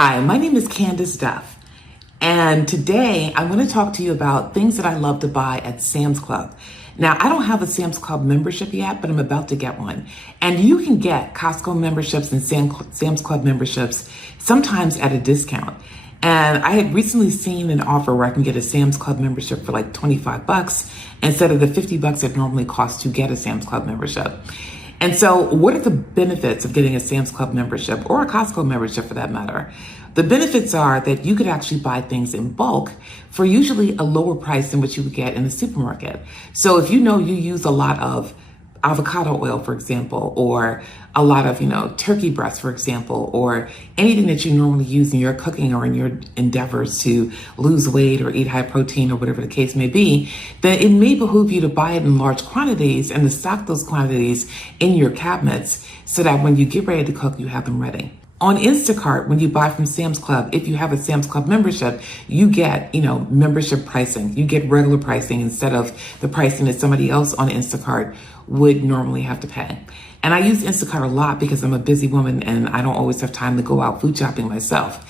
Hi, my name is Candace Duff, and today I'm going to talk to you about things that I love to buy at Sam's Club. Now, I don't have a Sam's Club membership yet, but I'm about to get one. And you can get Costco memberships and Sam's Club memberships sometimes at a discount. And I had recently seen an offer where I can get a Sam's Club membership for like 25 bucks instead of the 50 bucks it normally costs to get a Sam's Club membership. And so what are the benefits of getting a Sam's Club membership or a Costco membership for that matter? The benefits are that you could actually buy things in bulk for usually a lower price than what you would get in the supermarket. So if you know you use a lot of avocado oil, for example, or a lot of, turkey breast, for example, or anything that you normally use in your cooking or in your endeavors to lose weight or eat high protein or whatever the case may be, then it may behoove you to buy it in large quantities and to stock those quantities in your cabinets so that when you get ready to cook, you have them ready. On Instacart, when you buy from Sam's Club, if you have a Sam's Club membership, you get, membership pricing. You get regular pricing instead of the pricing that somebody else on Instacart would normally have to pay. And I use Instacart a lot because I'm a busy woman and I don't always have time to go out food shopping myself.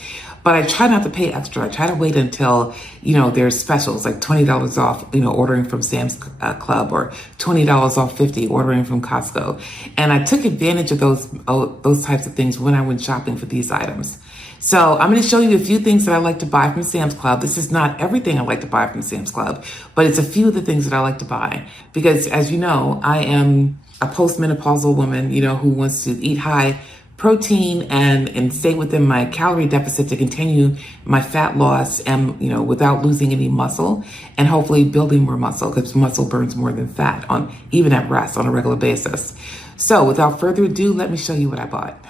But I try not to pay extra. I try to wait until, there's specials like $20 off, ordering from Sam's Club or $20 off 50 ordering from Costco. And I took advantage of those types of things when I went shopping for these items. So I'm going to show you a few things that I like to buy from Sam's Club. This is not everything I like to buy from Sam's Club, but it's a few of the things that I like to buy because, as you know, I am a postmenopausal woman, who wants to eat high protein and stay within my calorie deficit to continue my fat loss and, without losing any muscle and hopefully building more muscle because muscle burns more than fat even at rest on a regular basis. So without further ado, let me show you what I bought.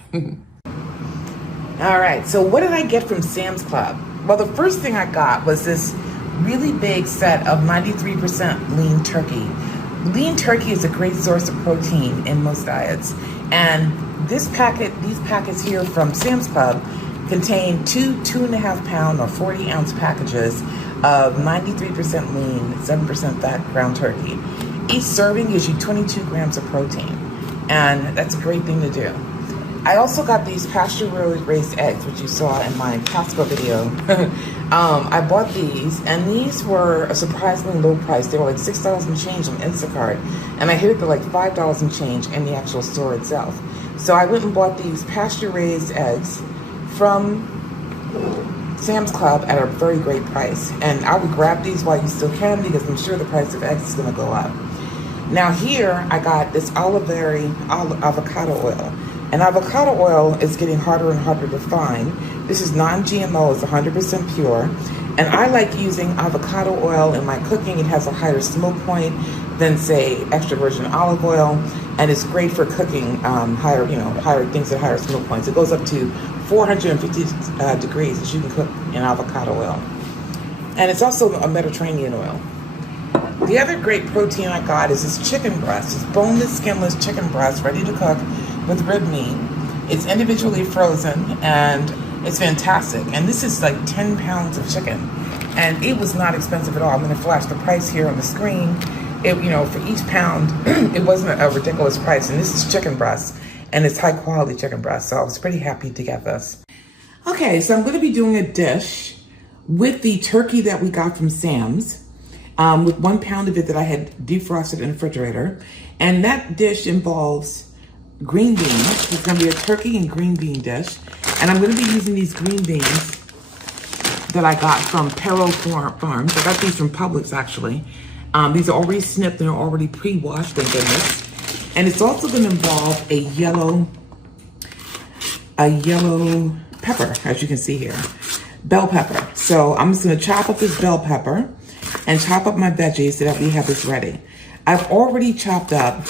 All right, so what did I get from Sam's Club? Well, the first thing I got was this really big set of 93% lean turkey. Lean turkey is a great source of protein in most diets. And these packets here from Sam's Club contain two 2.5 pound or 40 ounce packages of 93% lean, 7% fat ground turkey. Each serving gives you 22 grams of protein. And that's a great thing to do. I also got these pasture-raised eggs, which you saw in my Costco video. I bought these, and these were a surprisingly low price. They were like $6 and change on Instacart, and I heard they're like $5 and change in the actual store itself. So I went and bought these pasture-raised eggs from Sam's Club at a very great price. And I would grab these while you still can because I'm sure the price of eggs is going to go up. Now here, I got this avocado oil. And avocado oil is getting harder and harder to find. This is non-GMO, it's 100% pure. And I like using avocado oil in my cooking. It has a higher smoke point than, say, extra virgin olive oil. And it's great for cooking higher things at higher smoke points. It goes up to 450 degrees that you can cook in avocado oil. And it's also a Mediterranean oil. The other great protein I got is this chicken breast. It's boneless, skinless chicken breast ready to cook with rib meat. It's individually frozen and it's fantastic. And this is like 10 pounds of chicken. And it was not expensive at all. I'm going to flash the price here on the screen. For each pound, it wasn't a ridiculous price. And this is chicken breast and it's high quality chicken breast. So I was pretty happy to get this. Okay, so I'm going to be doing a dish with the turkey that we got from Sam's. With 1 pound of it that I had defrosted in the refrigerator. And that dish involves green beans. It's going to be a turkey and green bean dish. And I'm going to be using these green beans that I got from Perro Farms. I got these from Publix, actually. These are already snipped and are already pre-washed, thank goodness. And it's also going to involve a yellow pepper, as you can see here. Bell pepper. So I'm just going to chop up this bell pepper and chop up my veggies so that we have this ready. I've already chopped up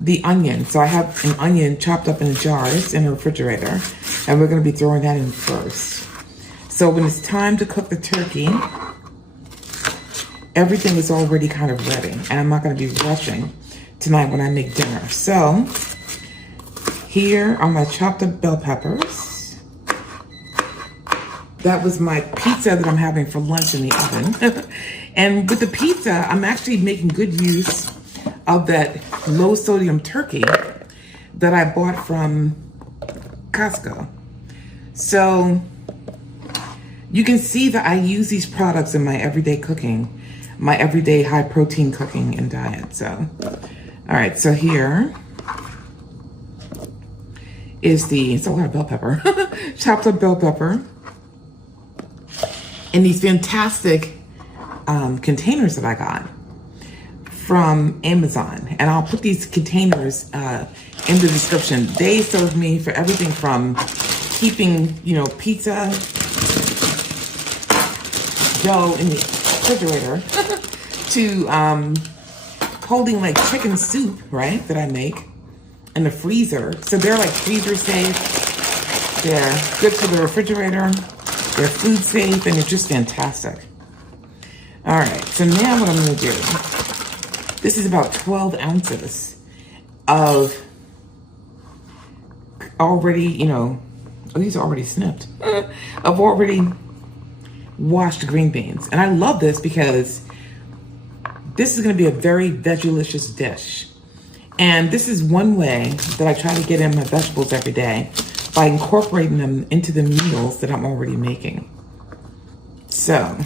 the onion. So I have an onion chopped up in jars in the refrigerator, and we're going to be throwing that in first. So when it's time to cook the turkey, everything is already kind of ready, and I'm not going to be rushing tonight when I make dinner. So here are my chopped up bell peppers. That was my pizza that I'm having for lunch in the oven. And with the pizza, I'm actually making good use of that low sodium turkey that I bought from Costco. So You can see that I use these products in my everyday cooking, my everyday high protein cooking and diet. So, all right, so here is it's a lot of bell pepper, chopped up bell pepper, and these fantastic containers that I got from Amazon. And I'll put these containers in the description. They serve me for everything from keeping, pizza dough in the refrigerator to holding like chicken soup, right, that I make in the freezer. So they're like freezer safe. They're good for the refrigerator. They're food safe, and they're just fantastic. All right, so now what I'm gonna do, this is about 12 ounces of already, these are already snipped, of already washed green beans. And I love this because this is gonna be a very veggie-licious dish. And this is one way that I try to get in my vegetables every day, by incorporating them into the meals that I'm already making. So,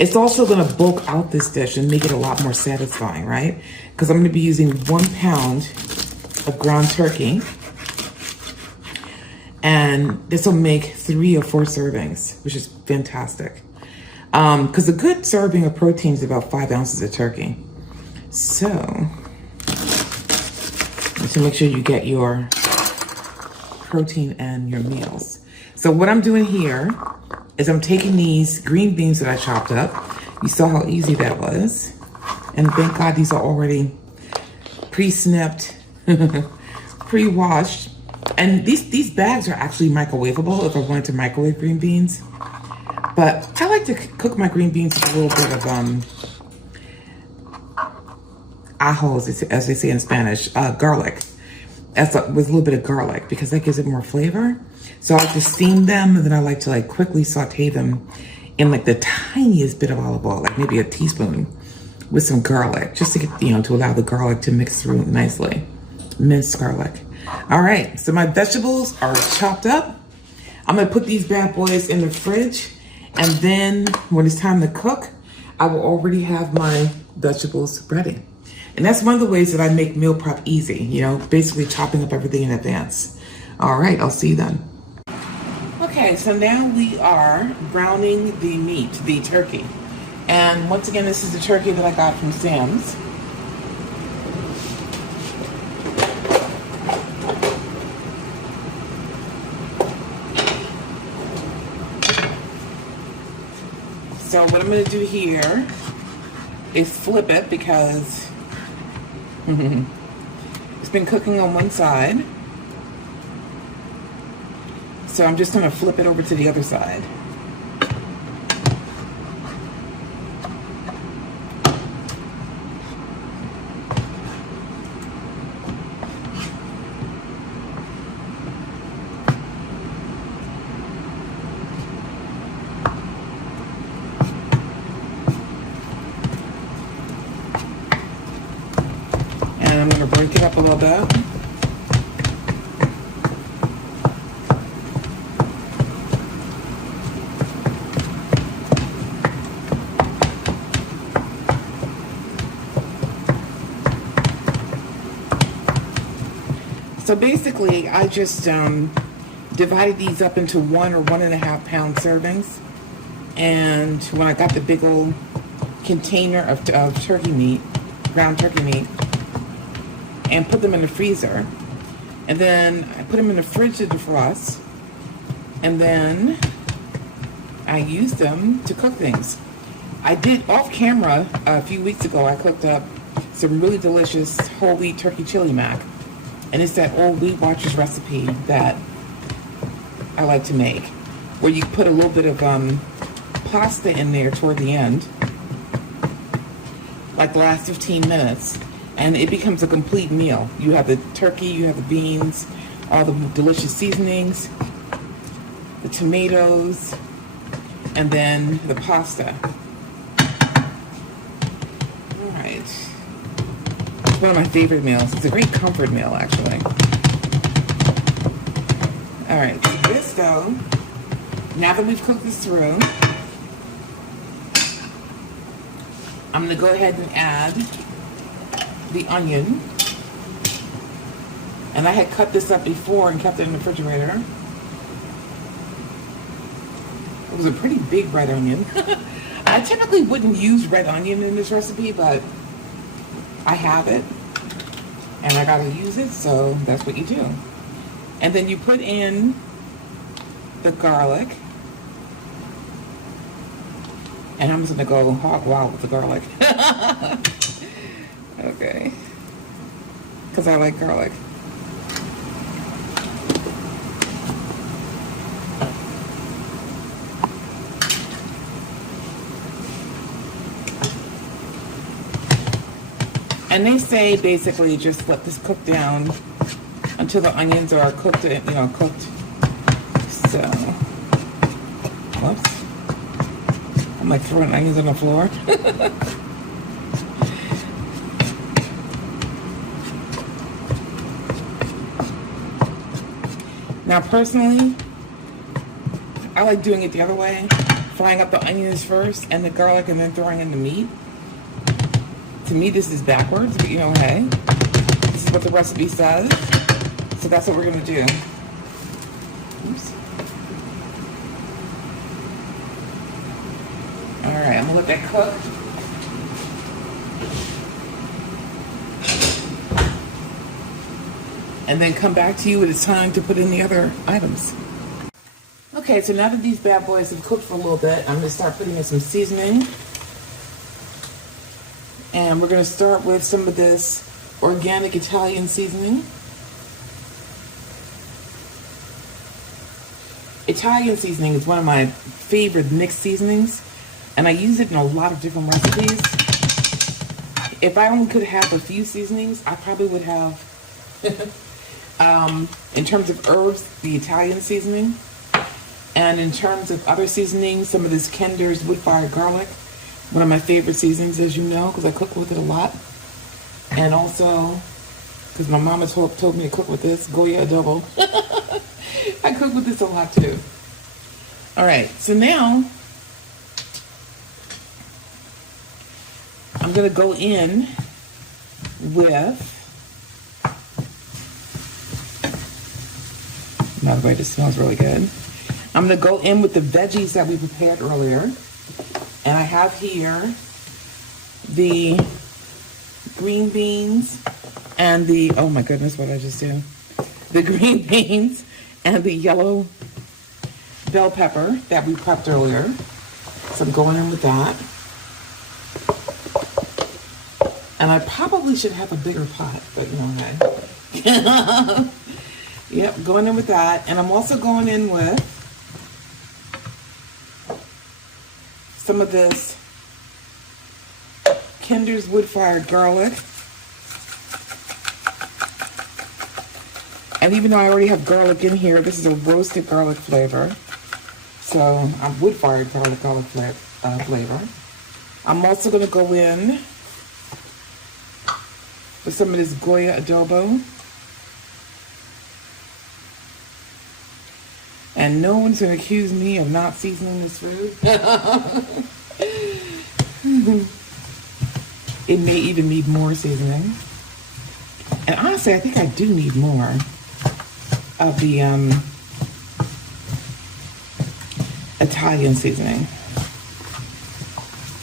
it's also gonna bulk out this dish and make it a lot more satisfying, right? Because I'm gonna be using 1 pound of ground turkey. And this will make 3 or 4 servings, which is fantastic. Because a good serving of protein is about 5 ounces of turkey. So, to make sure you get your protein and your meals. So what I'm doing here is I'm taking these green beans that I chopped up. You saw how easy that was. And thank God these are already pre-snipped, pre-washed. And these bags are actually microwavable if I wanted to microwave green beans. But I like to cook my green beans with a little bit of ajo, as they say in Spanish, garlic. With a little bit of garlic, because that gives it more flavor. So I like to steam them, and then I like to quickly saute them in the tiniest bit of olive oil, like maybe a teaspoon, with some garlic, just to get, to allow the garlic to mix through nicely. Minced garlic. All right, so my vegetables are chopped up. I'm gonna put these bad boys in the fridge, and then when it's time to cook, I will already have my vegetables ready. And that's one of the ways that I make meal prep easy, basically chopping up everything in advance. All right, I'll see you then. Okay, so now we are browning the meat, the turkey. And once again, this is the turkey that I got from Sam's. So what I'm gonna do here is flip it, because it's been cooking on one side. So I'm just gonna flip it over to the other side. And I'm gonna break it up a little bit. So basically, I just divided these up into 1 or 1.5 pound servings. And when I got the big old container of turkey meat, ground turkey meat, and put them in the freezer. And then I put them in the fridge to defrost. And then I used them to cook things. I did off camera a few weeks ago, I cooked up some really delicious whole wheat turkey chili mac. And it's that old Weight Watchers recipe that I like to make, where you put a little bit of pasta in there toward the end, like the last 15 minutes, and it becomes a complete meal. You have the turkey, you have the beans, all the delicious seasonings, the tomatoes, and then the pasta. All right. It's one of my favorite meals. It's a great comfort meal, actually. All right, so this though Now that we've cooked this through, I'm going to go ahead and add the onion. And I had cut this up before and kept it in the refrigerator. It was a pretty big red onion. I typically wouldn't use red onion in this recipe, but I have it and I gotta use it, so that's what you do. And then you put in the garlic. And I'm just gonna go hog wild with the garlic. Okay. Because I like garlic. And they say basically just let this cook down until the onions are cooked, cooked. So, whoops. I'm like throwing onions on the floor. Now, personally, I like doing it the other way. Frying up the onions first and the garlic and then throwing in the meat. To me, this is backwards, but hey, this is what the recipe says. So that's what we're gonna do. Oops. All right, I'm gonna let that cook. And then come back to you when it's time to put in the other items. Okay, so now that these bad boys have cooked for a little bit, I'm gonna start putting in some seasoning. And we're going to start with some of this organic Italian seasoning. Italian seasoning is one of my favorite mixed seasonings, and I use it in a lot of different recipes. If I only could have a few seasonings, I probably would have, in terms of herbs, the Italian seasoning. And in terms of other seasonings, some of this Kinder's wood-fired garlic. One of my favorite seasonings, as you know, because I cook with it a lot. And also, because my mama told me to cook with this, Goya adobo. I cook with this a lot too. All right, so now I'm gonna go in with, by the way, this smells really good. I'm gonna go in with the veggies that we prepared earlier. And I have here the green beans and the, oh my goodness, what did I just do? The green beans and the yellow bell pepper that we prepped earlier. So I'm going in with that. And I probably should have a bigger pot, but okay. Yep, going in with that. And I'm also going in with some of this Kinder's wood-fired garlic. And even though I already have garlic in here, this is a roasted garlic flavor. So I'm wood-fired garlic flavor. I'm also going to go in with some of this Goya adobo. And no one's going to accuse me of not seasoning this food. It may even need more seasoning. And honestly, I think I do need more of the Italian seasoning.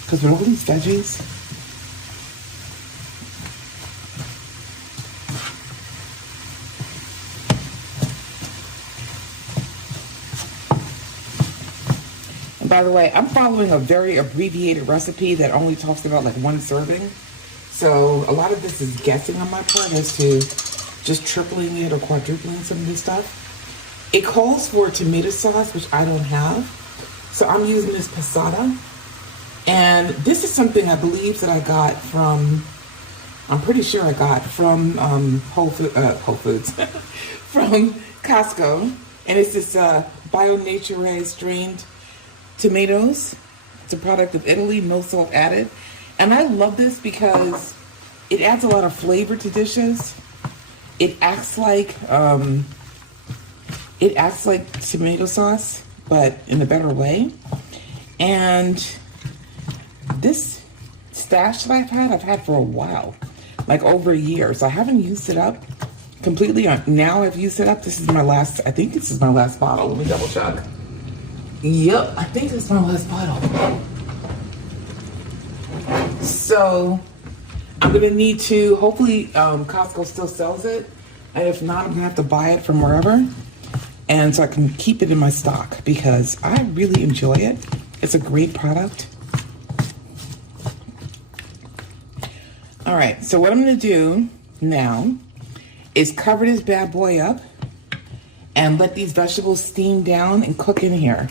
Because with all these veggies, by the way, I'm following a very abbreviated recipe that only talks about like one serving. So a lot of this is guessing on my part as to just tripling it or quadrupling some of this stuff. It calls for tomato sauce, which I don't have. So I'm using this passata. And this is something I believe that I got from, I'm pretty sure I got from Whole Foods, from Costco. And it's this Bio Nature strained tomatoes. It's a product of Italy, no salt added. And I love this because it adds a lot of flavor to dishes. It acts like tomato sauce, but in a better way. And this stash that I've had for a while, like over a year. So I haven't used it up completely. Now I've used it up. This is my last, I think this is my last bottle. Let me double check. Yep, I think this is my last bottle. So I'm gonna need to, hopefully Costco still sells it. And if not, I'm gonna have to buy it from wherever. And so I can keep it in my stock because I really enjoy it. It's a great product. All right, so what I'm gonna do now is cover this bad boy up and let these vegetables steam down and cook in here.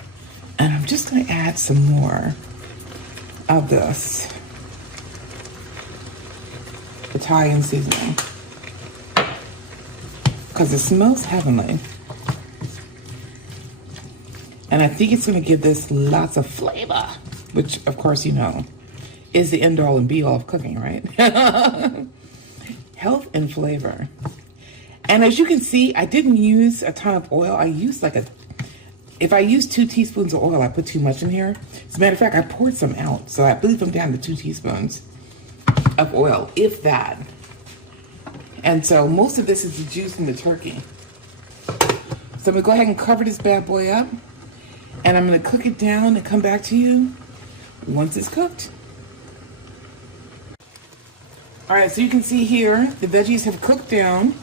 And I'm just gonna add some more of this Italian seasoning because it smells heavenly. And I think it's gonna give this lots of flavor, which of course you know is the end all and be all of cooking, right? Health and flavor. And as you can see, I didn't use a ton of oil. I used if I use 2 teaspoons of oil, I put too much in here. As a matter of fact, I poured some out. So I believe I'm down to 2 teaspoons of oil, if that. And so most of this is the juice in the turkey. So I'm gonna go ahead and cover this bad boy up. And I'm gonna cook it down and come back to you once it's cooked. All right, so you can see here, the veggies have cooked down.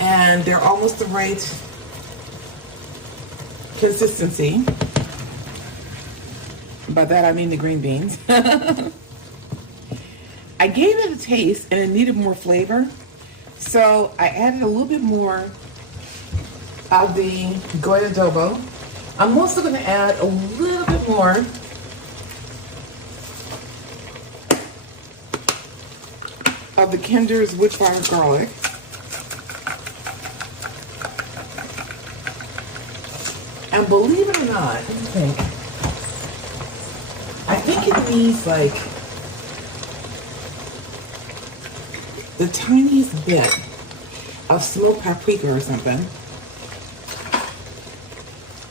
And they're almost the right consistency. By that I mean the green beans. I gave it a taste and it needed more flavor. So I added a little bit more of the goya adobo. I'm also gonna add a little bit more of the Kinder's wood fire garlic. And believe it or not, I think it needs like the tiniest bit of smoked paprika or something.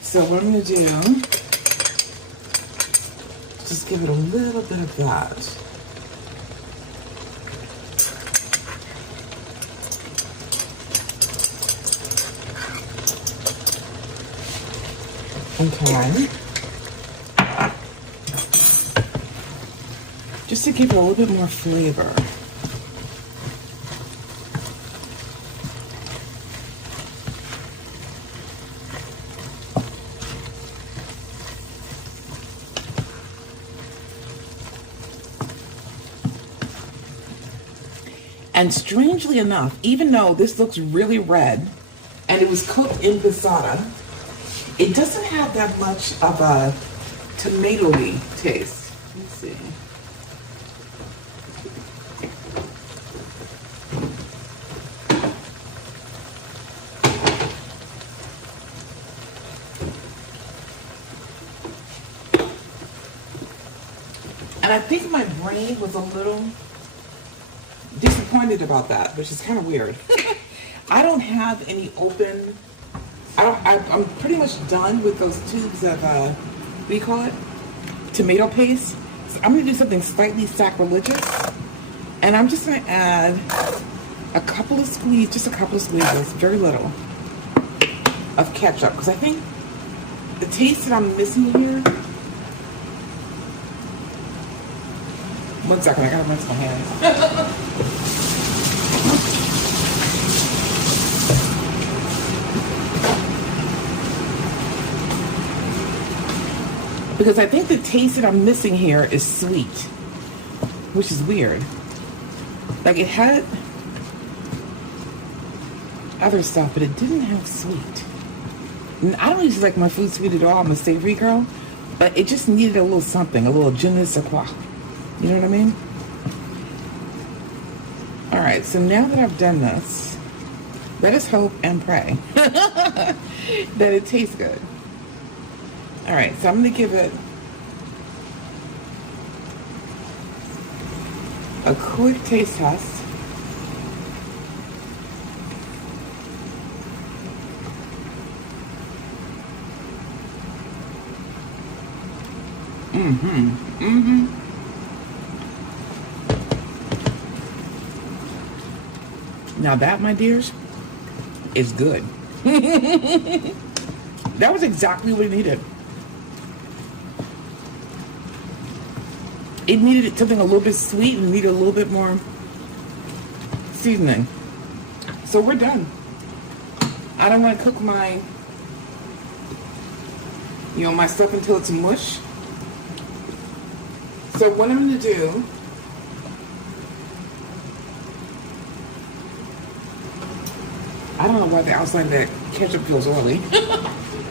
So what I'm gonna do, just give it a little bit of that. Okay. Just to give it a little bit more flavor. And strangely enough, even though this looks really red and it was cooked in passata, it doesn't have that much of a tomatoey taste. Let's see. And I think my brain was a little disappointed about that, which is kind of weird. I don't have any open, I'm pretty much done with those tubes of, what do you call it? Tomato paste. So I'm gonna do something slightly sacrilegious. And I'm just gonna add a couple of squeezes, very little, of ketchup. Because I think the taste that I'm missing here, one second, I gotta rinse my hands. Because I think the taste that I'm missing here is sweet, which is weird. Like it had other stuff, but it didn't have sweet. And I don't usually like my food sweet at all. I'm a savory girl, but it just needed a little something, a little je ne sais quoi. You know what I mean? All right, so now that I've done this, let us hope and pray that it tastes good. All right, so I'm gonna give it a quick taste test. Now that, my dears, is good. That was exactly what it needed. It needed something a little bit sweet and needed a little bit more seasoning. So we're done. I don't want to cook my stuff until it's mush. So what I'm going to do, I don't know why the outside of that ketchup feels oily.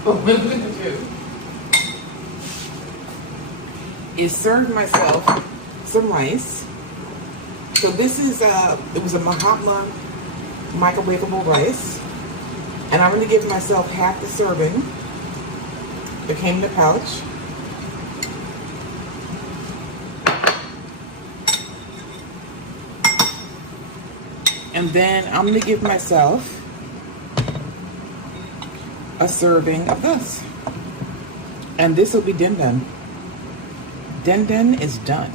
But what I'm going to do is serve myself some rice. So this is, it was a Mahatma microwavable rice. And I'm going to give myself half the serving that came in the pouch. And then I'm going to give myself a serving of this. And this will be din din. Din din is done.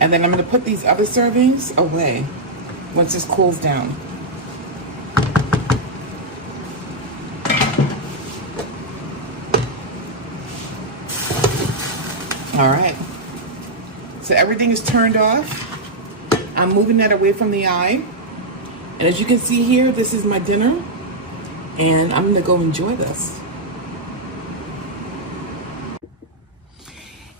And then I'm going to put these other servings away once this cools down. All right. So everything is turned off. I'm moving that away from the eye. And as you can see here, this is my dinner. And I'm going to go enjoy this.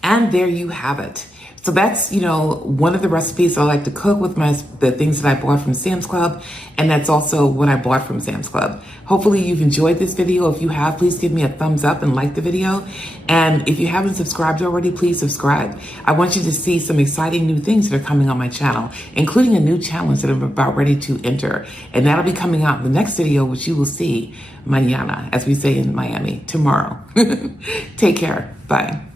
And there you have it. So that's, one of the recipes I like to cook with the things that I bought from Sam's Club. And that's also what I bought from Sam's Club. Hopefully you've enjoyed this video. If you have, please give me a thumbs up and like the video. And if you haven't subscribed already, please subscribe. I want you to see some exciting new things that are coming on my channel, including a new challenge that I'm about ready to enter. And that'll be coming out in the next video, which you will see mañana, as we say in Miami, tomorrow. Take care. Bye.